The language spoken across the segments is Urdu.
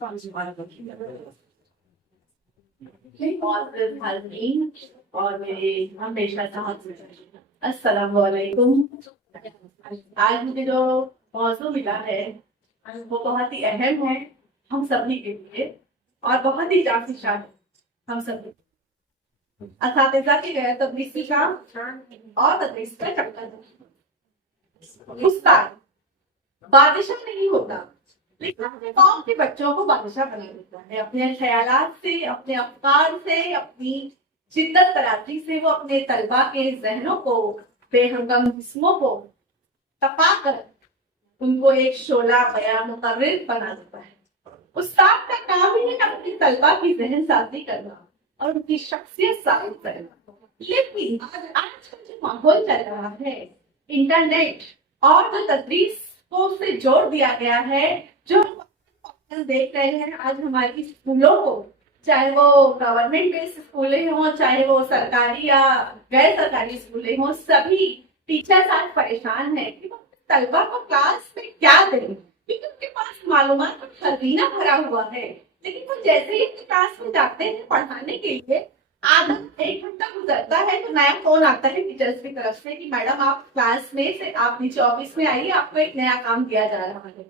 اور میرے ہمیشہ السلام علیکم. آج مجھے جو موضوع ملا ہے وہ بہت ہی اہم ہے ہم سبھی کے لیے اور بہت ہی جانشان ہے ہم سبھی اساتذہ کے غیر تدریسی کام اور تدریس کا چکر. استاد بادشاہ نہیں ہوتا لیکن اپنے قوم کے بچوں کو بادشاہ بنا دیتا ہے. اپنے خیالات سے، اپنے افکار سے، اپنی شدت ترازی سے وہ اپنے طلبا کے ذہنوں کو، بے ہنگم جسموں کو تپا کر ان کو ایک شعلہ بیان مقرر بنا دیتا ہے. استاد کا کام ہی ہے اپنی طلبا کی ذہن سازی کرنا اور ان کی شخصیت ثابت کرنا. لیکن آج کا جو ماحول چل رہا ہے، انٹرنیٹ اور جو تدریس کو اس سے جوڑ دیا گیا ہے، جو دیکھ رہے ہیں آج ہماری اسکولوں کو، چاہے وہ گورنمنٹ بیس اسکولیں ہوں، چاہے وہ سرکاری یا غیر سرکاری اسکولیں ہوں، سبھی ٹیچر آج پریشان ہیں کہ وہ طلبا کو کلاس میں کیا دیں، کیونکہ ان کے پاس معلومات کا خزینہ بھرا ہوا ہے. لیکن وہ جیسے ہی کلاس میں جاتے ہیں پڑھانے کے لیے، آدھا ایک گھنٹہ گزرتا ہے تو نیا فون آتا ہے ٹیچرز کی طرف سے کہ میڈم آپ کلاس میں سے آپ نیچے آفس میں آئیے، آپ کو ایک نیا کام دیا جا رہا ہے.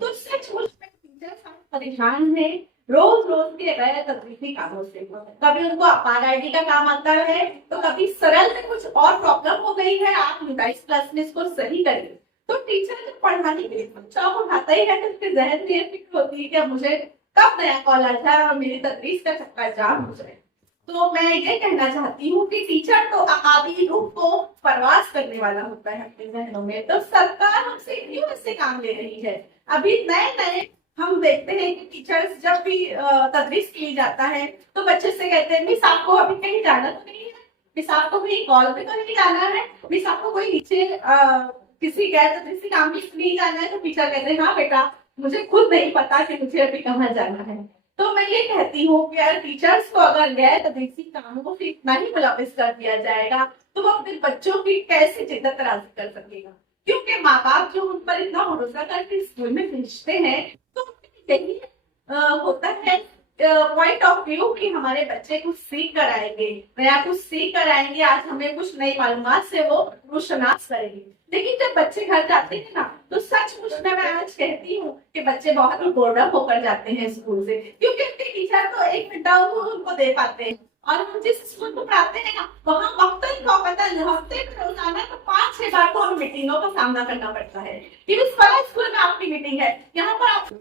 تو سچ مچ میں ٹیچر پریشان ہیں روز روز کے غیر تدریسی کاموں سے. کبھی ان کو اپار آئی ڈی کا کام آتا ہے تو کبھی سرل میں کچھ اور پرابلم ہو گئی ہے، آپ ڈیوائس کلاس میں اس کو صحیح کریں. تو ٹیچر جب پڑھانے کے لیے بچہ اٹھاتا ہی ہے تو اس کے ذہن میں یہ فکر ہوتی ہے کہ مجھے کب نیا کال آ جائے اور میری تدریس کا چکر جام ہو جائے. تو میں یہ کہنا چاہتی ہوں کہ ٹیچر تو عقابی روح کو پرواز کرنے والا ہوتا ہے اپنے ذہنوں میں. تو سرکار ہم سے کیوں اس سے کام لے رہی ہے؟ ابھی نئے ہم دیکھتے ہیں کہ ٹیچرز جب بھی تدریس کی جاتا ہے تو بچے سے کہتے ہیں مس آپ کو ابھی کہیں جانا تو نہیں ہے، مس آپ کو کہیں کال پہ تو نہیں جانا ہے، مس آپ کو کوئی نیچے کسی غیر تدریسی کام میں نہیں جانا ہے. تو ٹیچر کہتے ہیں ہاں بیٹا مجھے خود نہیں پتا کہ مجھے ابھی کہاں جانا ہے. تو میں یہ کہتی ہوں کہ اگر ٹیچرز کو اگر غیر تدریسی کاموں سے اتنا ہی ملوث کر دیا جائے گا تو وہ اپنے بچوں کی کیسے جدت ترازی کر سکے گا؟ کیونکہ ماں باپ جو ان پر اتنا بھروسہ کر کے اسکول میں بھیجتے ہیں تو یہی ہوتا ہے پوائنٹ آف ویو کہ ہمارے بچے کچھ سیکھ کر آئیں گے، نیا کچھ سیکھ کر آئیں گے، آج ہمیں کچھ نئی معلومات سے وہ روشناس کریں گے. لیکن جب بچے گھر جاتے ہیں نا تو سچ مچ میں آج کہتی ہوں کہ بچے بہت بورڈ اپ ہو کر جاتے ہیں اسکول سے، کیونکہ ان کے ٹیچر تو ایک گھنٹہ ان کو دے پاتے ہیں اور ہم جس اسکول کو پڑھاتے ہیں نا وہاں وقتاً فوقتاً ہفتے میں روزانہ تو 5-6 بار تو ہمیں میٹنگوں کا سامنا کرنا پڑتا ہے کہ اس بڑا اسکول میں آپ کی میٹنگ ہے، یہاں پر آپ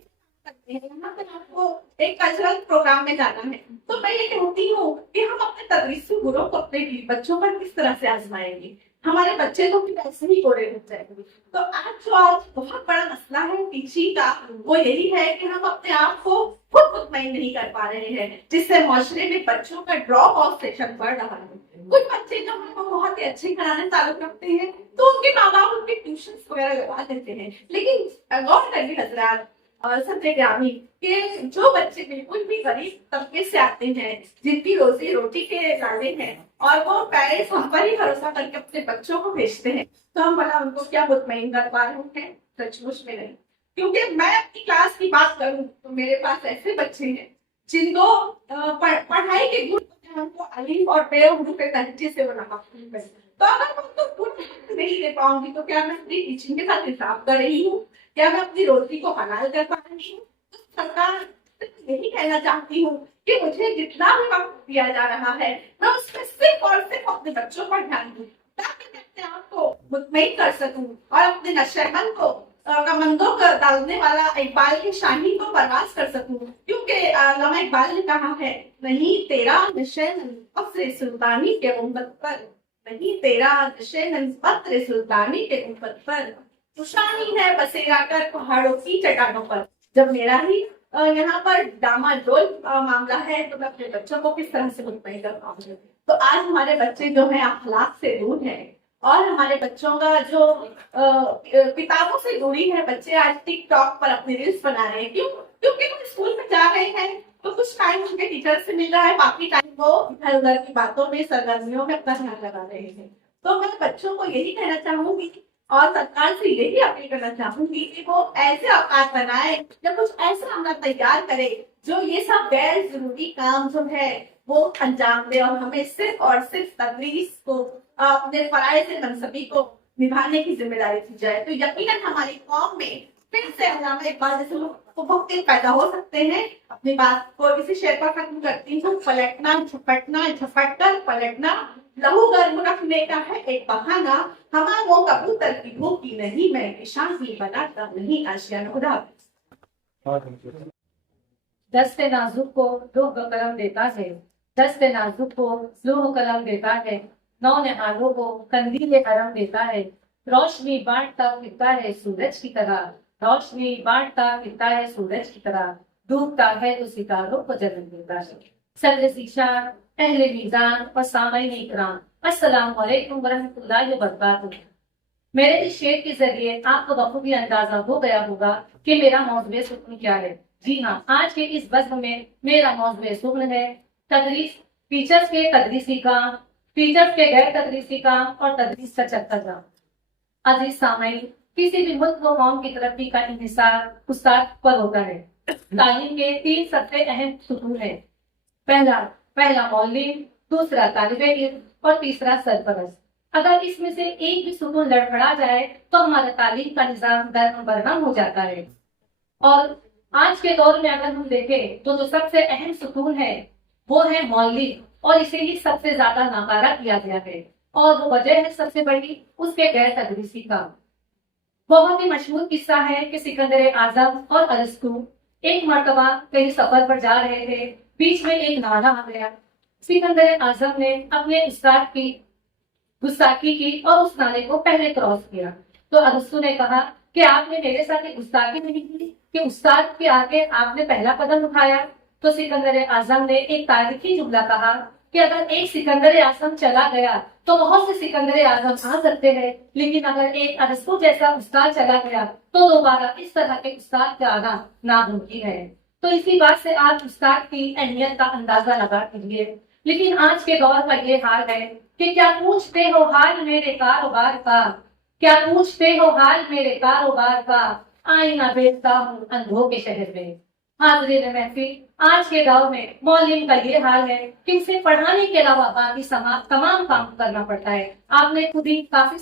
یہاں پر آپ کو ایک کلچرل پروگرام میں جانا ہے. تو میں یہ کہتی ہوں کہ ہم اپنے تدریسی گروہ کو اپنے بچوں پر کس طرح سے آزمائیں گے؟ ہمارے بچے تو ایسے ہی کوڑے رہ جائیں گے. تو آج بہت بڑا مسئلہ ہے ٹیچنگ کا، وہ یہی ہے کہ ہم اپنے آپ کو خود مطمئن نہیں کر پا رہے ہیں، جس سے معاشرے میں بچوں کا ڈراپ آف سیکشن بڑھ رہا ہے. کچھ بچے جو ہیں وہ بہت ہی اچھے گھرانے تعلق رکھتے ہیں تو ان کے ماں باپ ان کے ٹیوشنس وغیرہ لگا دیتے ہیں. لیکن غور کریے حضرات اور سب گرامی کہ جو بچے بالکل بھی غریب طبقے سے آتے ہیں، جن کی روزی روٹی کے گاڑے ہیں اور وہ پیرنٹس ہم پر ہی بھروسہ کر کے اپنے بچوں کو بھیجتے ہیں، تو ہم بھلا ان کو کیا مطمئن کر پا رہے ہیں؟ سچ مچ میں نہیں. کیونکہ میں اپنی کلاس کی بات کروں تو میرے پاس ایسے بچے ہیں جن کو پڑھائی کے گن کو الف اور بے اردو کے درجے سے بنا. تو اگر میں ان کو گن نہیں دے پاؤں گی تو کیا میں اپنی ٹیچنگ کے ساتھ حساب کر رہی ہوں؟ کیا میں اپنی روزی کو حلال کر پا رہی ہوں؟ تو سرکار یہی کہنا چاہتی ہوں کہ مجھے جتنا بھی وقت دیا جا رہا ہے میں اس میں صرف اور صرف اپنے بچوں پر دھیان دوں تاکہ میں اپنے آپ کو مطمئن کر سکوں اور اپنے نشے مند کو کمندوں کا ڈالنے والا اقبال کی شاہین کو پرواز کر سکوں. کیونکہ علامہ اقبال نے کہا ہے نہیں تیرا نشے فخر سلطانی کے گنبد پر، نہیں تیرا نشے فخر سلطانی کے گنبد پر، خوشانی ہے بسیرا کر پہاڑوں کی چٹانوں پر. جب میرا ہی یہاں پر ڈاماڈول معاملہ ہے تو میں اپنے بچوں کو کس طرح سے مطمئن کر پاؤں گی؟ تو آج ہمارے بچے جو ہیں اخلاق سے دور ہیں اور ہمارے بچوں کا جو کتابوں سے دوری ہے. بچے آج ٹک ٹاک پر اپنی ریلس بنا رہے ہیں. کیوں؟ کیونکہ وہ اسکول میں جا رہے ہیں تو کچھ ٹائم ان کے ٹیچر سے مل رہا ہے، باقی ٹائم وہ ادھر ادھر کی باتوں میں سرگرمیوں میں اپنا دھیان لگا رہے ہیں. تو میں بچوں کو یہی کہنا چاہوں گی اور سرکار سے یہی اپیل کرنا چاہوں گی کہ وہ ایسے اوقات بنائے یا کچھ ایسا عملہ تیار کرے جو یہ سب غیر ضروری کام جو ہے وہ انجام دے، اور ہمیں صرف اور صرف تدریس کو اپنے فرائض منصبی کو نبھانے کی ذمہ داری دی جائے، تو یقیناً ہماری قوم میں پھر سے علامہ اقبال جیسے لوگ بہت پیدا ہو سکتے ہیں۔ اپنی بات کو اسی شعر پر ختم کرتی ہوں: پلٹنا جھپٹنا جھپٹ کر پلٹنا، لہو گرم رکھنے کا ہے ایک بہانہ، ہماروں کبوتر کی بھوکی نہیں، میں نشان ہی بناتا نہیں آشیانہ۔ خدا حافظ۔ دست نازک کو لوح قلم دیتا ہے، دست نازک کو لوح قلم دیتا ہے، نو نہالوں کو قندیل حرم دیتا ہے، روشنی بانٹتا پھرتا ہے سورج کی طرح، روشنی بانٹتا پھرتا ہے سورج کی طرح، ڈوبتا ہے تو ستاروں کو جنم دیتا ہے۔ صدر ذیشان، اہل میزان اور سامعین اکرام، السلام علیکم ورحمۃ اللہ وبرکاتہ۔ میرے اس شعر کے ذریعے آپ کو بخوبی اندازہ ہو گیا ہوگا کہ میرا موضوع سخن کیا ہے۔ جی ہاں، آج کے اس بزم میں میرا موضوع سخن ہے تدریس، ٹیچرز کے تدریسی کام، ٹیچرز کے غیر تدریسی کام اور تدریس کا چکر جام۔ عزیز سامعین، کسی بھی ملک و قوم کی ترقی کا انحصار استاد پر ہوتا ہے۔ تعلیم کے 3 سب سے اہم ستون ہیں: پہلا معلم، دوسرا طالب علم اور تیسرا سرپرست۔ اگر اس میں سے ایک بھی ستون لڑکھڑا جائے تو ہمارا تعلیم کا نظام درہم برہم ہو جاتا ہے۔ اور آج کے دور میں اگر ہم دیکھیں تو جو سب سے اہم ستون ہے وہ ہے معلم، اور اسے ہی سب سے زیادہ ناکارہ کیا گیا ہے، اور وہ وجہ ہے سب سے بڑی اس کے غیر تدریسی کام۔ بہت ہی مشہور قصہ ہے کہ سکندر اعظم اور ارسطو ایک مرتبہ کہیں سفر پر جا رہے تھے، بیچ میں ایک نالا آ گیا۔ سکندر اعظم نے اپنے استاد کی گستاخی کی اور اس نالے کو پہلے کراس کیا، تو ارسطو نے کہا کہ آپ نے میرے ساتھ ایک گستاخی نہیں کی کہ استاد کے آگے آپ نے پہلا قدم اٹھایا؟ تو سکندر اعظم نے ایک تاریخی جملہ کہا کہ اگر ایک سکندر اعظم چلا گیا تو بہت سے سکندر اعظم آ سکتے ہیں، لیکن اگر ایک ارسطو جیسا استاد چلا گیا تو دوبارہ اس طرح کے استاد کا آنا ناممکن ہے۔ تو اسی بات سے آپ استاد کی اہمیت کا اندازہ لگا لیجیے۔ لیکن آج کے دور کا یہ حال ہے کہ کیا پوچھتے ہو حال میرے کاروبار کا، کیا پوچھتے ہو حال میرے کاروبار کا، آئینہ بیچتا ہوں اندھوں کے شہر میں۔ حاضرین محفل، آج کے دور میں معلم کا یہ حال ہے کہ اسے پڑھانے کے علاوہ باقی تمام کام کرنا پڑتا ہے۔ آپ نے خود ہی کافی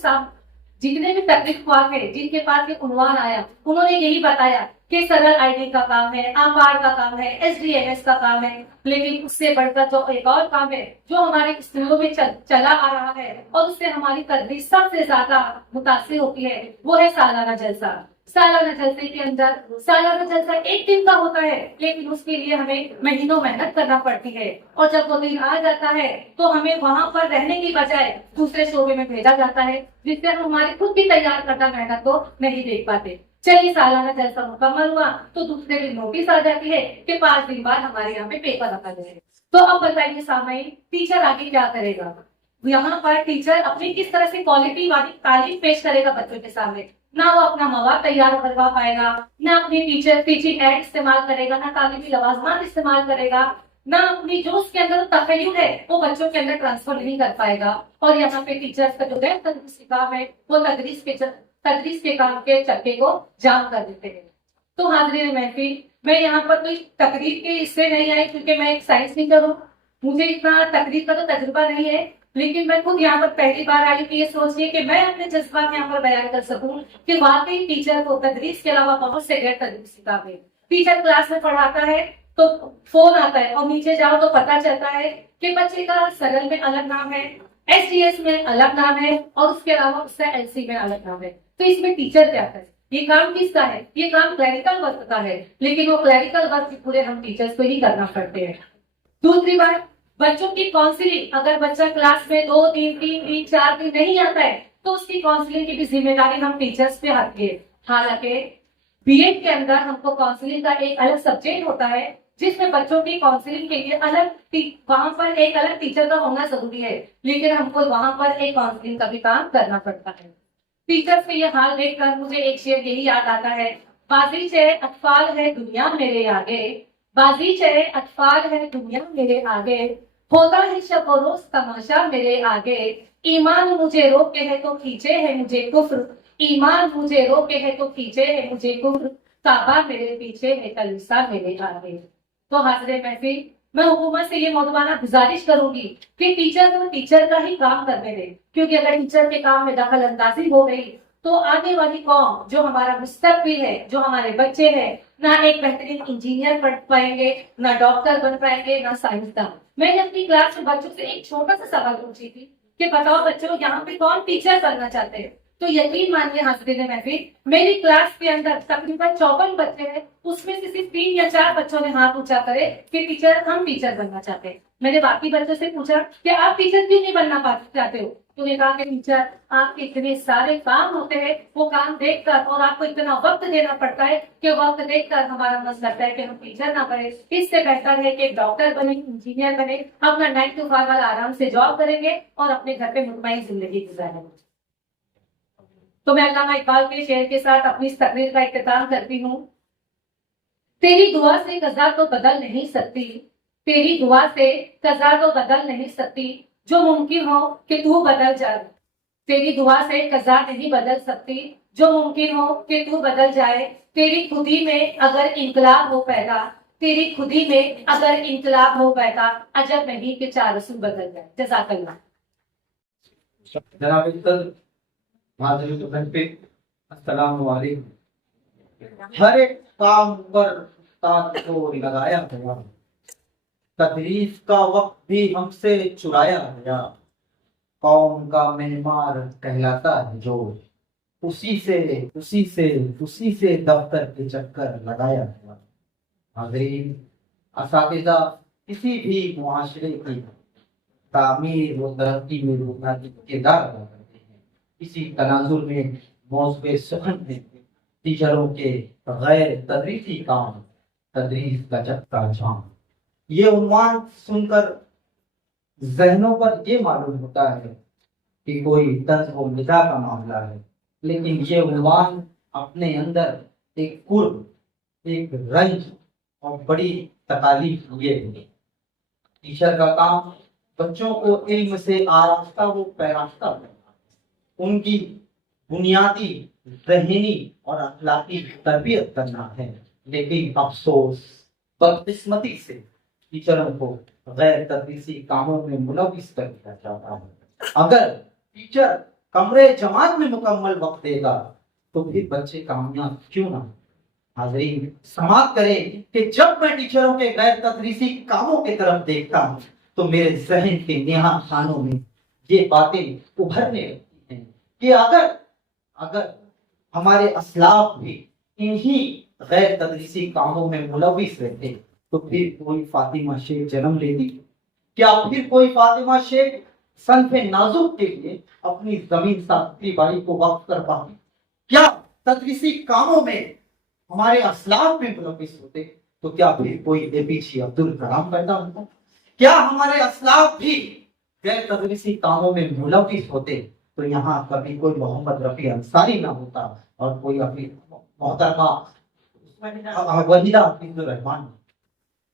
جتنے بھی تکلیف خواہ تھے جن کے پاس یہ عنوان آیا، انہوں نے یہی بتایا کہ سرل آئی ڈی کا کام ہے، آپار کا کام ہے، ایس ڈی ایم ایس کا کام ہے، لیکن اس سے بڑھ کر جو ایک اور کام ہے جو ہمارے اسکولوں میں چلا آ رہا ہے اور اس سے ہماری تدریس سب سے زیادہ متاثر ہوتی ہے، وہ ہے سالانہ جلسہ۔ سالانہ جلسے کے اندر سالانہ جلسہ ایک دن کا ہوتا ہے، لیکن اس کے لیے ہمیں مہینوں محنت کرنا پڑتی ہے، اور جب وہ دن آ جاتا ہے تو ہمیں وہاں پر رہنے کی بجائے دوسرے شعبے میں بھیجا جاتا ہے، جس سے ہم ہماری خود بھی تیار کردہ محنت کو نہیں دیکھ پاتے۔ چلیے سالانہ جلسہ مکمل ہوا تو دوسرے دن نوٹس آ جاتی ہے کہ 5 دن بعد ہمارے یہاں پہ پیپر رکھا جائے۔ تو اب بتائیے سامعین، ٹیچر آگے کیا کرے گا؟ یہاں پر ٹیچر اپنی کس طرح سے کوالٹی والی تعلیم پیش کرے گا بچوں کے سامنے؟ نہ وہ اپنا مواد تیار کروا پائے گا، نہ اپنی ٹیچنگ ایڈ استعمال کرے گا، نہ تعلیمی لوازمات استعمال کرے گا، نہ اپنی جو اس کے اندر تخیل ہے وہ بچوں کے اندر ٹرانسفر نہیں کر پائے گا۔ اور یہاں پہ ٹیچرز کا جو غیر تدریسی کام ہے وہ تدریس کے کام کے چکے کو جام کر دیتے ہیں۔ تو حاضرین محفل، میں یہاں پر کوئی تقریب کے حصے نہیں آئی کیونکہ میں ایک سائنس ٹیچر ہوں، مجھے اتنا تقریب کا تو تجربہ نہیں ہے، لیکن میں خود یہاں پر پہلی بار آئی کہ یہ سوچیے کہ میں اپنے جذبات یہاں پر بیان کر سکوں کہ واقعی ٹیچر کو تدریس کے علاوہ بہت سے غیر تدریسی کام ہے۔ ٹیچر کلاس میں پڑھاتا ہے تو فون آتا ہے اور نیچے جاؤ تو پتا چلتا ہے کہ بچے کا سرل میں الگ نام ہے، ایس ڈی ایس میں الگ نام ہے، اور اس کے علاوہ اس کا ایل سی میں الگ نام ہے۔ تو اس میں ٹیچر کیا کرے؟ یہ کام کس کا ہے؟ یہ کام کلیریکل ورک کا ہے، لیکن وہ کلیریکل ورک پورے ہم ٹیچرز کو ہی کرنا پڑتے ہیں۔ دوسری بات، بچوں کی کاؤنسلنگ، اگر بچہ کلاس میں 2 دن 3 دن 4 دن نہیں آتا ہے تو اس کی کاؤنسلنگ کی بھی ذمہ داری ہم ٹیچرز پہ آتی ہے۔ حالانکہ بی ایڈ کے اندر ہم کو کاؤنسلنگ کا ایک الگ سبجیکٹ ہوتا ہے جس میں بچوں کی کاؤنسلنگ کے لیے وہاں پر ایک الگ ٹیچر کا ہونا ضروری ہے، لیکن ہم کو وہاں پر ایک کاؤنسلنگ کا بھی کام کرنا پڑتا ہے۔ ٹیچرز میں یہ حال دیکھ کر مجھے ایک شعر یہی یاد آتا ہے: بازی چہ اطفال ہے دنیا میرے آگے، بازی چہ اطفال ہے دنیا میرے آگے، ہوتا ہے شب و روز تماشا میرے آگے، ایمان مجھے روکے ہے تو کھینچے ہے مجھے کفر، ایمان مجھے روکے ہے تو پیچھے ہے مجھے کفر، کعبہ میرے پیچھے ہے کلیسا میرے آگے۔ تو حاضر محفل، میں حکومت سے یہ موضوعانہ گزارش کروں گی کہ ٹیچر کو ٹیچر کا ہی کام کرنے دیں، کیونکہ اگر ٹیچر کے کام میں دخل اندازی ہو گئی تو آنے والی قوم جو ہمارا مستقبل ہے، جو ہمارے بچے ہیں، نہ ایک بہترین انجینئر بن پائیں گے، نہ ڈاکٹر بن پائیں گے، نہ سائنسدان۔ میں نے اپنی کلاس میں بچوں سے ایک چھوٹا سا سوال پوچھی تھی کہ بتاؤ بچوں یہاں پہ کون ٹیچر بننا چاہتے ہیں؟ تو یقین مانیے حاضرین محفل، میری کلاس کے اندر تقریباً 54 بچے ہیں، اس میں سے صرف 3 یا 4 بچوں نے ہاتھ اونچا کرے کہ ٹیچر ہم ٹیچر بننا چاہتے ہیں۔ میں نے باقی بچوں سے پوچھا کہ آپ ٹیچر کیوں نہیں بننا چاہتے ہو؟ تو نے کہا کہ ٹیچر آپ کے اتنے سارے کام ہوتے ہیں، وہ کام دیکھ کر اور آپ کو اتنا وقت دینا پڑتا ہے کہ وقت دیکھ کر ہمارا من کرتا ہے کہ ہم ٹیچر نہ بنے، اس سے بہتر ہے کہ ڈاکٹر بنے، انجینئر بنے، اپنا 9 to 5 والا آرام سے جاب کریں گے اور اپنے گھر پہ مطمئن زندگی گزاریں گے۔ تو میں علامہ اقبال کے شعر کے ساتھ اپنی اس تقریر کا اختتام کرتی ہوں۔ تیری دعا سے قضا تو بدل نہیں سکتی، تیری دعا سے قضا تو بدل نہیں سکتی، جو ممکن ہو کہ تو بدل جائے۔ تیری دعا سے قضا نہیں بدل سکتی، جو ممکن ہو کہ تو بدل جائے۔ تیری خودی میں اگر انقلاب ہو پیدا، تیری خودی میں اگر انقلاب ہو پیدا، عجب نہیں کہ 4 رسول بدل جائے۔ جزاک اللہ۔ جناب صدر، حاضرین و محفل، السلام علیکم۔ ہر ایک کام پر استاد کو لگایا گیا، تدریس کا وقت بھی ہم سے چرایا گیا، قوم کا معمار کہلاتا ہے جو، اسی سے دفتر کے چکر لگایا گیا۔ حاضرین، اساتذہ کسی بھی معاشرے کی تعمیر و ترقی میں بنیادی کردار ادا کرتے ہیں۔ اسی تناظر میں موضوع سخن ہے ٹیچروں کے غیر تدریسی کام، تدریس کا چکا جام۔ یہ عنوان سن کر ذہنوں پر یہ معلوم ہوتا ہے کہ کوئی طنز و مزاح کا معاملہ ہے، لیکن یہ عنوان اپنے اندر ایک قرب، ایک رنج اور بڑی تکالیف لیے ہوئے۔ ٹیچر کا کام بچوں کو علم سے آراستہ و پیراستہ کرنا، ان کی بنیادی ذہنی اور اخلاقی تربیت کرنا ہے، لیکن افسوس، بدقسمتی سے ٹیچروں کو غیر تدریسی کاموں میں ملوث کر دیا جاتا ہے۔ اگر ٹیچر کمرے جماعت میں مکمل وقت دے گا تو پھر بچے کامیاب کیوں نہ؟ حاضرین، سماعت کریں کہ جب میں ٹیچروں کے غیر تدریسی کاموں کی طرف دیکھتا ہوں تو میرے ذہن کے نہا خانوں میں یہ باتیں ابھرنے لگتی ہیں کہ اگر ہمارے اسلاف بھی انہی غیر تدریسی کاموں میں ملوث رہتے تو پھر کوئی فاطمہ شیخ جنم لیتی؟ کیا پھر کوئی فاطمہ شیخ صنف نازک کے لیے اپنی زمین ساختی باڑی کو وقف کر پاتی؟ کیا تدریسی کاموں میں ہمارے اسلاف میں ملوث ہوتے تو کیا پھر کوئی اے پی جے عبد الکلام پیدا ہوتا؟ کیا ہمارے اسلاف بھی غیر تدریسی کاموں میں ملوث ہوتے تو یہاں کبھی کوئی محمد رفیع انصاری نہ ہوتا اور کوئی اپنی محترمہ وحیدہ حفیظ الرحمان۔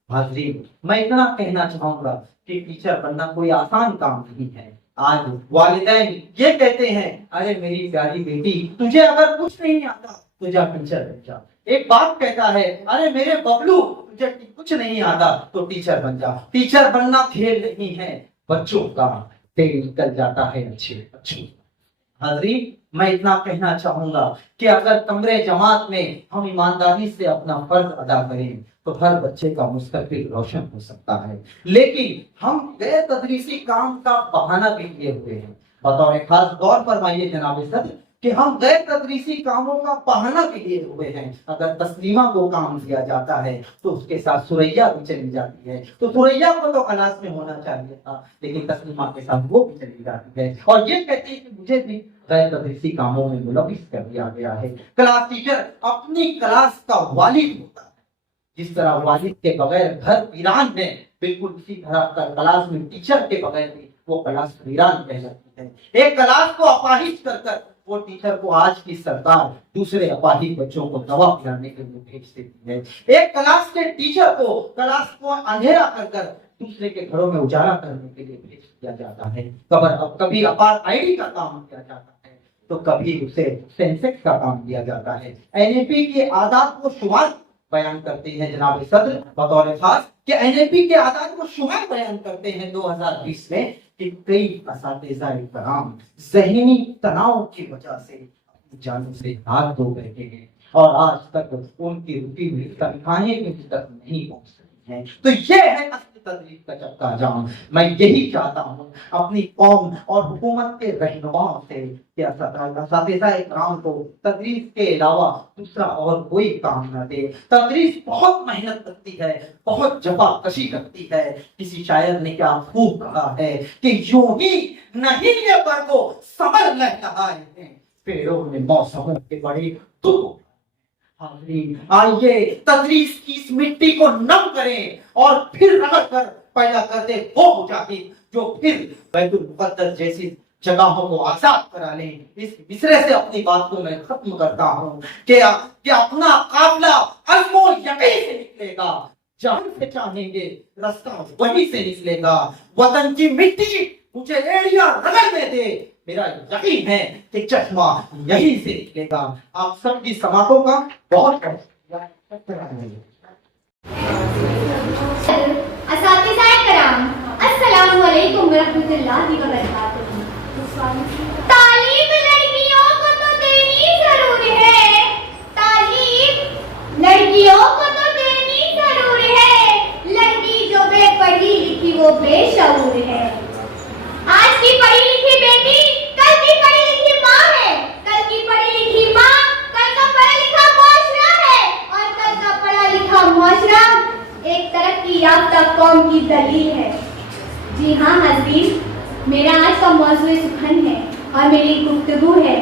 حاضرین، میں اتنا کہنا چاہوں گا کہ ٹیچر بننا کوئی آسان کام نہیں ہے۔ آج والدین یہ کہتے ہیں، ارے میری پیاری بیٹی، تجھے اگر کچھ نہیں آتا تو جا ٹیچر بن جا۔ ایک باپ کہتا ہے، ارے میرے ببلو، تجھے کچھ نہیں آتا تو ٹیچر بن جا۔ ٹیچر بننا کھیل نہیں ہے، بچوں کا تیل نکل جاتا ہے اچھے بچوں۔ حاضرین، میں اتنا کہنا چاہوں گا کہ اگر کمرے جماعت میں ہم ایمانداری سے اپنا فرض ادا کریں تو ہر بچے کا مستقبل روشن ہو سکتا ہے، لیکن ہم غیر تدریسی کام کا بہانہ بھی لیے ہوئے ہیں۔ بطور خاص غور فرمائیے جناب صدر کہ ہم غیر تدریسی کاموں کا بہانہ بھی لیے ہوئے ہیں۔ اگر تسلیمہ کو کام دیا جاتا ہے تو اس کے ساتھ سریا بھی چلی جاتی ہے، تو سریا کو تو کلاس میں ہونا چاہیے تھا، لیکن تسلیمہ کے ساتھ وہ بھی چلی جاتی ہے اور یہ کہتی ہے کہ مجھے بھی غیر تدریسی کاموں میں ملوث کر دیا گیا ہے۔ کلاس ٹیچر اپنی کلاس کا والد ہوتا ہے، جس طرح والد کے بغیر گھر ویران ہے، بالکل اسی طرح کلاس میں ٹیچر کے بغیر بھی وہ کلاس ویران کہلاتی ہے۔ ایک کلاس کو اپاہج کر کر وہ ٹیچر کو آج کی سرکار دوسرے اپاہج بچوں کو دوا پلانے کے لیے بھیج دیتی ہے۔ ایک کلاس کے ٹیچر کو کلاس کو اندھیرا کر کر دوسرے کے گھروں میں اجالا کرنے کے لیے بھیج دیا جاتا ہے۔ کبھی اپارٹھائڈ کا کام کیا جاتا ہے۔ تو کبھی اسے سینسیکس کا کام دیا جاتا ہے. NAP کے اعداد و شمار بیان کرتے ہیں جناب صدر بطور خاص کہ NAP کے اعداد و شمار بیان کرتے ہیں 2020 میں کہ کئی اساتذہ کرام ذہنی تناؤ کی وجہ سے اپنی جانوں سے ہاتھ دھو بیٹھے ہیں اور آج تک ان کی روٹین میں تنخواہیں بھی تک نہیں پہنچ سکی ہیں. تو یہ ہے اصل تدریس کا چکا جام. میں یہی چاہتا ہوں اپنی قوم اور حکومت کے رہنماؤں سے کہ اساتذہ کرام کو تدریس کے علاوہ دوسرا اور کوئی کام نہ دے. تدریس بہت محنت کرتی ہے, بہت جفا کشی کرتی ہے. کسی شاعر نے کیا خوب کہا ہے کہ یوں ہی نہیں یہ برگو سمر لہ رہا ہے, پیڑوں میں موسموں کے بڑے دکھ. آئیے تدریس کی اس مٹی کو نم کریں اور پھر رگڑ کر پیدا کرتے وہ مجاہد جو پھر بیت المقدس جیسی جگہوں کو آزاد کرا لیں. اس مصرے سے اپنی بات کو میں ختم کرتا ہوں کہ اپنا قافلہ عزم و یقین سے نکلے گا. جہاں سے چاہیں گے راستہ وہیں سے نکلے گا. وطن کی مٹی مجھے ایڑیاں رگڑنے دے, میرا یقین ہے کہ چشمہ یہیں سے نکلے گا. آپ سب کی سماعتوں کا بہت اساتذہ کرام السلام علیکم ورحمۃ اللہ وبرکاتہ. تعلیم لڑکیوں کو تو دینی ضرور ہے, تعلیم لڑکیوں کو تو دینی ضرور ہے, لڑکی جو بے پڑھی لکھی وہ بے شعور ہے. آج کی پڑھی لکھی بیٹی کل کی پڑھی لکھی ماں ہے, کل کی پڑھی لکھی ماں کل کا پڑھا لکھا معاشرہ ہے, اور کل کا پڑھا لکھا معاشرہ ایک ترقی یافتہ قوم کی دلیل ہے. جی ہاں حاضرین, میرا آج کا موضوع سخن ہے اور میری گفتگو ہے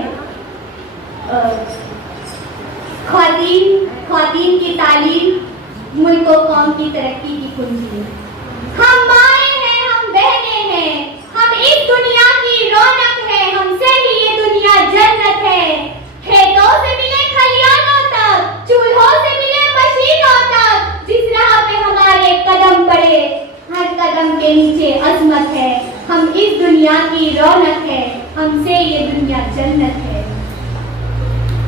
خواتین کی تعلیم ملک و قوم کی ترقی کی کنجی. ہم مائیں ہیں, ہم بہنیں ہیں, ہم اس دنیا کی رونق ہے, ہم سے ہی یہ دنیا جنت ہے. کھیتوں سے ملے کھلیانوں تک, چولہوں سے ملے مشینوں تک, جس راہ پہ ہمارے قدم پڑے ہر قدم کے نیچے عظمت ہے. ہم اس دنیا کی رونق ہے, ہم سے یہ دنیا جنت ہے.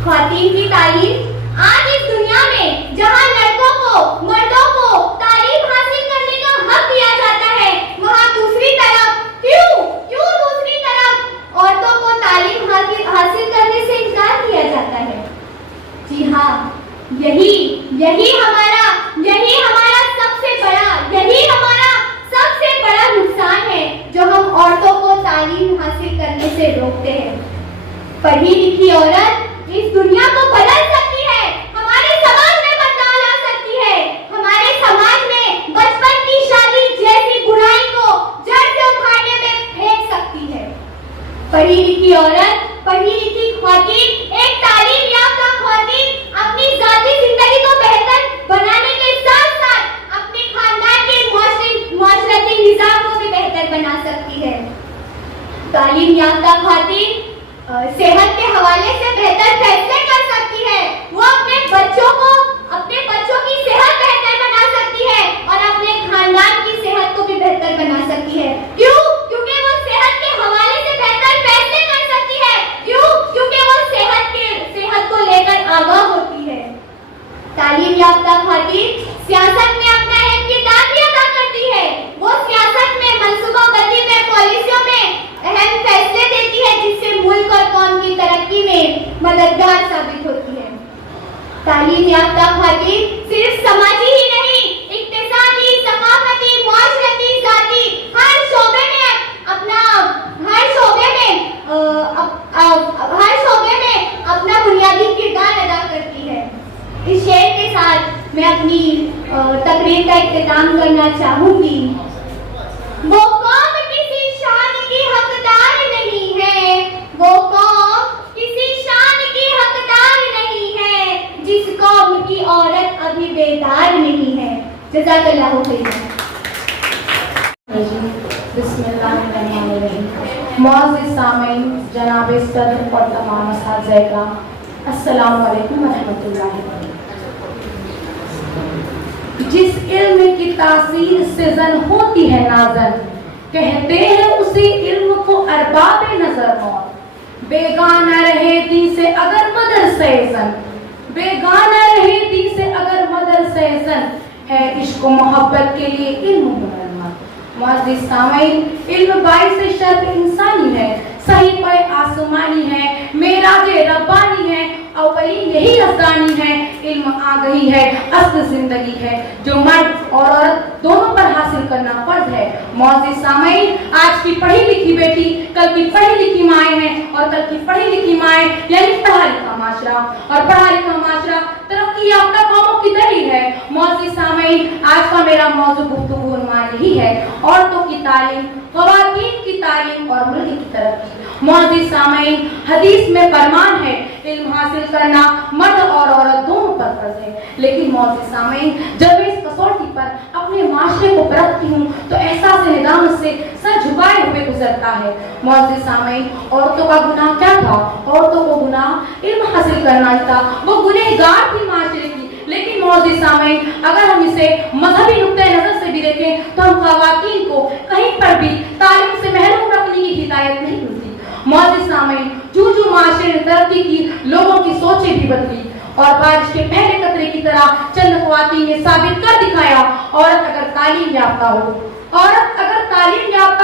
خواتین کی تعلیم آج اس دنیا میں جہاں لڑکوں کو مردوں کو تعلیم حاصل کرنے کا حق دیا جاتا ہے, وہاں دوسری طرف کیوں دوسری طرف عورتوں کو تعلیم حاصل کرنے سے انکار کیا جاتا ہے. جی ہاں, یہی ہمارا سب سے بڑا نقصان ہے جو ہم عورتوں کو تعلیم حاصل کرنے سے روکتے ہیں. پڑھی لکھی عورت اس دنیا کو بدل سکتی ہے, ہمارے سماج میں بدلاؤ لا سکتی ہے, ہمارے سماج میں بچپن کی شادی جیسی برائی کو جڑ سے اکھاڑنے میں پھینک سکتی ہے. پڑھی لکھی عورت, پڑھی لکھی خواتین, ایک تعلیم یافتہ خواتین اپنی ذاتی زندگی کو بہتر بنانے کے ساتھ ساتھ اپنے خاندان کے معاشرتی نظام کو بھی بہتر بنا سکتی ہے. تعلیم یافتہ خواتین صحت کے حوالے سے بہتر فیصلے کر سکتی ہے, وہ اپنے بچوں کی صحت بہتر بنا سکتی ہے اور اپنے خاندان کی صحت کو بھی بہتر بنا سکتی ہے. کیونکہ وہ صحت کے حوالے سے بہتر فیصلے کر سکتی ہے. کیونکہ وہ صحت کو لے کر آگاہ ہوتی ہے. تعلیم یافتہ خواتین سیاست میں اپنا اہم کردار بھی ادا کرتی ہے. وہ سیاست میں, منصوبہ بندی میں, پالیسیوں میں اہم فیصلے دیتی ہے جس سے ملک اور قوم کی ترقی میں مددگار ثابت ہوتی ہے. تعلیم یافتہ خواتین صرف سماجی ہی نہیں, اقتصادی, ثقافتی, معاشرتی, ذاتی ہر شعبے میں اپنا بنیادی کردار ادا کرتی ہے. اس شعر کے ساتھ میں اپنی تقریر کا اختتام کرنا چاہوں گی. وہ قوم کسی شان کی حقدار نہیں ہے, وہ قوم کسی شان کی حقدار نہیں ہے, جس قوم کی عورت ابھی بیدار نہیں ہے. جزاک اللہ خیر. بسم اللہ الرحمن الرحیم. معزز سامعین, جناب صدر اور تمام اساتذہ کرام, السلام علیکم ورحمۃ اللہ وبرکاتہ. جس علم کی تاثیر سے زن ہوتی ہے نازن, کہتے ہیں اسی علم کو ارباب نظر موت, بیگانہ رہ دی سے اگر مدرسہ زن بیگانہ رہے دی سے اگر مدرسہ زن ہے عشق و محبت کے لیے علم ہنرمند معزز سامعین علم باعث شرف انسانی ہے صحیح پہ آسمانی ہے معراج ربانی ہے اولین یہی رفتانی ہے علم آگہی ہے اصل زندگی ہے جو مرد اور عورت دونوں پر حاصل کرنا فرض ہے معزز سامعین آج کی پڑھی لکھی بیٹی کل کی پڑھی لکھی مائیں ہیں اور کل کی پڑھی لکھی مائیں یعنی پڑھا لکھا معاشرہ اور پڑھا لکھا معاشرہ ترقی یافتہ قوموں کی دلیل ہے معزز سامعین آج کا میرا موضوع گفتگو عنوان یہی ہے عورتوں کی تعلیم خواتین کی تعلیم اور ملک کی ترقی معزز سامعین حدیث میں فرمان ہے علم حاصل کرنا مرد اور عورت دونوں پر فرض ہے لیکن معزز سامعین جب میں اس کسوٹی پر اپنے معاشرے کو پرکھتی ہوں تو احساس ندامت سے سر جھکائے ہوئے گزرتا ہے معزز سامعین عورتوں کا گناہ کیا تھا عورتوں کو گناہ علم حاصل کرنا تھا وہ گنہگار تھی معاشرے کی لیکن معزز سامعین اگر ہم اسے مذہبی نقطۂ نظر سے بھی دیکھیں تو ہم خواتین کو کہیں پر بھی تعلیم سے محروم رکھنے کی ہدایت نہیں ملتی معزز سامعین جو معاشرے نے ترقی کی لوگوں کی سوچیں بھی بدلی اور بارش کے پہلے قطرے کی طرح چند خواتین نے ثابت کر دکھایا عورت اگر تعلیم یافتہ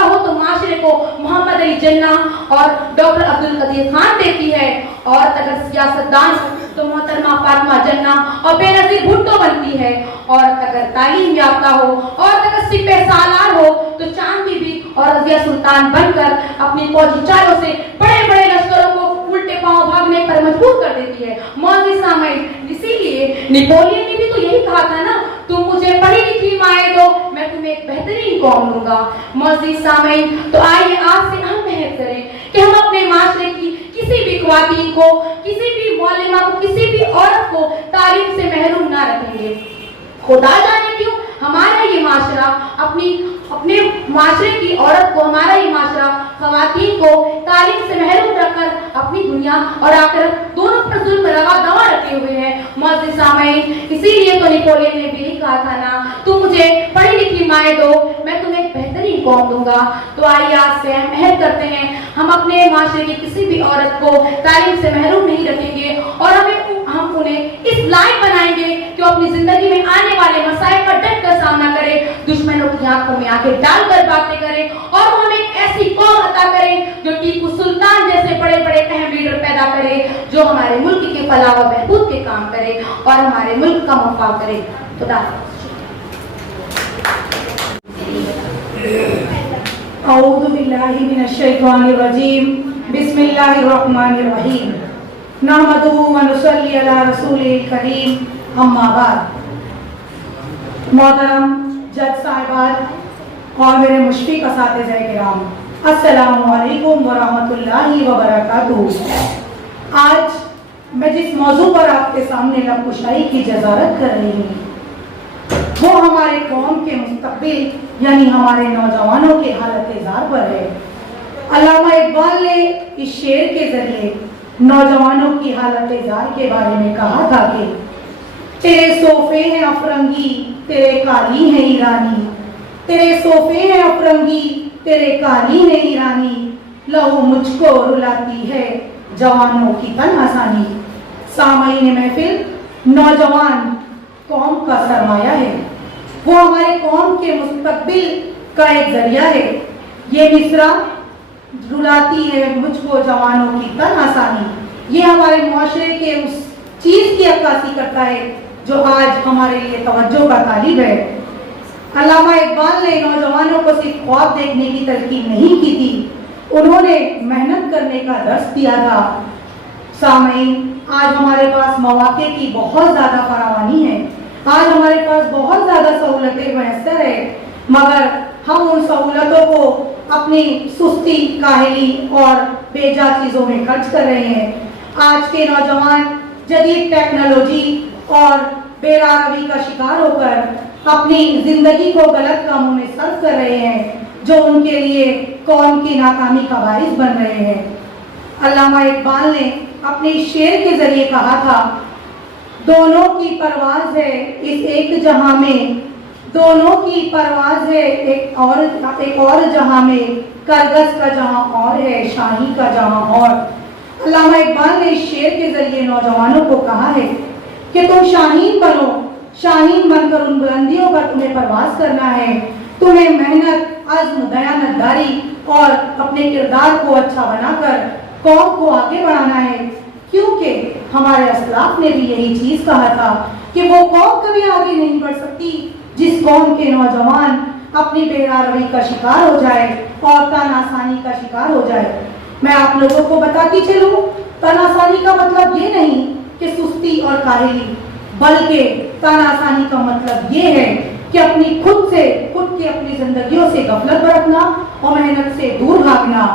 ہو تو معاشرے کو محمد علی جناح اور ڈاکٹر عبدالقدیر خان دیتی ہے عورت اگر سیاستدان ہو تو محترمہ فاطمہ جناح اور بے نظیر بھٹو بنتی ہے عورت اگر تعلیم یافتہ ہو عورت اگر سپہ سالار ہو تو چاند بی بی اور رضیہ سلطان بن کر اپنی فوجی چالوں سے بڑے بڑے لشکروں کو الٹے پاؤں بھاگنے پر مجبور کر دیتی ہے معزز سامعین اسی لیے نیپولین نے بھی تو یہی کہا تھا نا تم مجھے پڑھی لکھی مائیں دو میں تمہیں ایک بہترین قوم دوں گا معزز سامعین تو آئیے آج سے ہم محنت کریں کہ ہم اپنے معاشرے کی کسی بھی خواتین کو کسی بھی معلمہ کو کسی بھی عورت کو تعلیم سے محروم نہ رکھیں گے خدا جانے کیوں ہمارا یہ معاشرہ اپنے معاشرے کی عورت کو ہمارا یہ معاشرہ خواتین کو تعلیم سے محروم رکھ کر اپنی دنیا اور آخرت دونوں پر ظلم روا دوا رکھے ہوئے ہیں معزز سامعین اسی لیے تو نیپولین نے بھی یہی کہا تھا نا تم مجھے پڑھی لکھی مائیں دو میں تمہیں ایک بہترین قوم دوں گا تو آئیے آج سے ہم عہد کرتے ہیں ہم اپنے معاشرے کی کسی بھی عورت کو تعلیم سے محروم نہیں رکھیں گے اور ہم انہیں اس لائق بنائیں گے کہ وہ اپنی زندگی میں آنے والے مسائل کا ڈٹ کر سامنا کرے دشمنوں کی آنکھوں میں آنکھیں ڈال کر باتیں کرے اور وہ ہمیں ایک ایسی قوم عطا کرے جو ٹیپو سلطان جیسے بڑے بڑے اہم لیڈر پیدا کرے جو ہمارے ملک کے فلاح و بہبود کے کام کرے اور ہمارے ملک کا مفاد کرے خدا اعوذ باللہ من الشیطان الرجیم بسم اللہ الرحمن الرحیم نحمدہ و نصلی علی رسول کریم اما بعد محترم جج صاحبات اور میرے مشفق اساتذہ کرام السلام علیکم ورحمۃ اللہ وبرکاتہ آج میں جس موضوع پر آپ کے سامنے لب کشائی کی جزارت کر رہی ہوں وہ ہمارے قوم کے مستقبل یعنی ہمارے نوجوانوں کے حالت زار پر ہے علامہ اقبال نے اس شعر کے ذریعے نوجوانوں کی حالت زار کے بارے میں کہا تھا کہ تیرے صوفے ہیں افرنگی تیرے قالین ہے ایرانی تیرے صوفے ہیں افرنگی تیرے قالین ہے ایرانی لہو مجھ کو رلاتی ہے جوانوں کی تن آسانی سامعین محفل نوجوان قوم کا سرمایہ ہے وہ ہمارے قوم کے مستقبل کا ایک ذریعہ ہے یہ مصرع رلاتی ہے مجھ کو جوانوں کی تن آسانی یہ ہمارے معاشرے کے اس چیز کی عکاسی کرتا ہے جو آج ہمارے لیے توجہ کا طالب ہے علامہ اقبال نے نوجوانوں کو صرف خواب دیکھنے کی تلقین نہیں کی تھی انہوں نے محنت کرنے کا درس دیا تھا سامعین آج ہمارے پاس مواقع کی بہت زیادہ فراوانی ہے آج ہمارے پاس بہت زیادہ سہولتیں میسر ہے مگر ہم ان سہولتوں کو اپنی سستی کاہلی اور بے جا چیزوں میں خرچ کر رہے ہیں آج کے نوجوان جدید ٹیکنالوجی اور بے راروی کا شکار ہو کر اپنی زندگی کو غلط کاموں میں صرف کر رہے ہیں جو ان کے لیے قوم کی ناکامی کا باعث بن رہے ہیں علامہ اقبال نے اپنے شعر کے ذریعے کہا تھا دونوں کی پرواز ہے اس ایک جہاں میں دونوں کی پرواز ہے ایک اور جہاں میں کرگس کا جہاں اور ہے شاہی کا جہاں اور علامہ اقبال نے اس شعر کے ذریعے نوجوانوں کو کہا ہے کہ تم شاہین بنو، شاہین بن کر ان بلندیوں پر تمہیں پرواز کرنا ہے، تمہیں محنت، عزم، دیانتداری اور اپنے کردار کو اچھا بنا کر قوم کو آگے بڑھانا ہے، کیونکہ ہمارے اسلاف نے بھی یہی چیز کہا تھا کہ وہ قوم کبھی آگے نہیں بڑھ سکتی جس قوم کے نوجوان اپنی بے روی کا شکار ہو جائے اور تاناسانی کا شکار ہو جائے۔ میں آپ لوگوں کو بتاتی چلوں، تاناسانی کا مطلب یہ نہیں کہ سستی اور کاہلی، بلکہ تاناسانی کا مطلب یہ ہے کہ اپنی خود کی اپنی زندگیوں سے غفلت برتنا اور محنت سے دور بھاگنا۔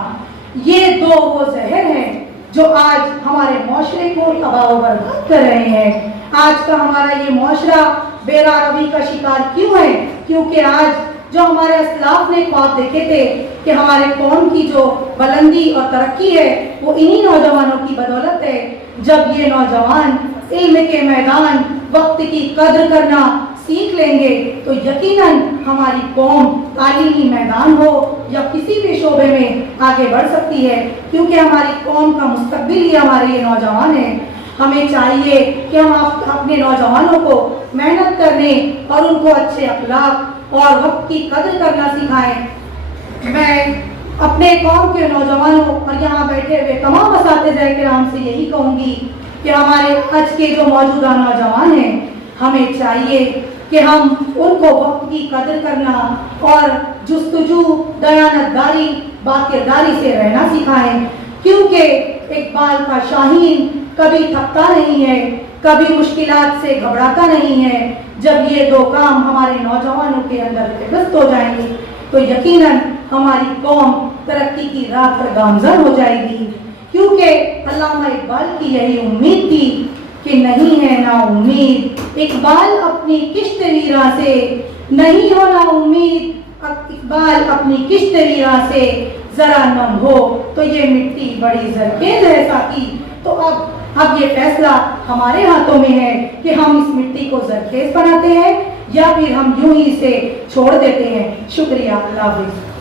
یہ دو وہ زہر ہیں جو آج ہمارے معاشرے کو تباہ و برباد کر رہے ہیں۔ آج کا ہمارا یہ معاشرہ بے روی کا شکار کیوں ہے؟ کیونکہ آج جو ہمارے اسلاف نے خواب دیکھے تھے کہ ہمارے قوم کی جو بلندی اور ترقی ہے وہ انہی نوجوانوں کی بدولت ہے۔ جب یہ نوجوان علم کے میدان وقت کی قدر کرنا سیکھ لیں گے تو یقیناً ہماری قوم تعلیمی میدان ہو یا کسی بھی شعبے میں آگے بڑھ سکتی ہے، کیونکہ ہماری قوم کا مستقبل ہی ہمارے یہ نوجوان ہیں۔ ہمیں چاہیے کہ ہم اپنے نوجوانوں کو محنت کرنے اور ان کو اچھے اخلاق اور وقت کی قدر کرنا سکھائیں۔ میں اپنے قوم کے نوجوانوں اور یہاں بیٹھے ہوئے تمام اساتذہ کرام سے یہی کہوں گی کہ ہمارے آج کے جو موجودہ نوجوان ہیں، ہمیں چاہیے کہ ہم ان کو وقت کی قدر کرنا اور جستجو، دیانتداری، باکرداری سے رہنا سکھائیں، کیونکہ اقبال کا شاہین کبھی تھکتا نہیں ہے، کبھی مشکلات سے گھبراتا نہیں ہے۔ جب یہ دو کام ہمارے نوجوانوں کے اندر فہرست ہو جائیں گے تو یقیناً ہماری قوم ترقی کی راہ پر گامزن ہو جائے گی، کیونکہ علامہ اقبال کی یہی امید تھی کہ نہیں ہے نا امید اقبال اپنی کشت ویراں سے، نہیں ہونا امید اقبال اپنی کشت ویراں سے، ذرا نم ہو تو یہ مٹی بڑی زرخیز ہے ساقی۔ تو اب یہ فیصلہ ہمارے ہاتھوں میں ہے کہ ہم اس مٹی کو زرخیز بناتے ہیں یا پھر ہم یوں ہی اسے چھوڑ دیتے ہیں۔ شکریہ، اللہ حافظ۔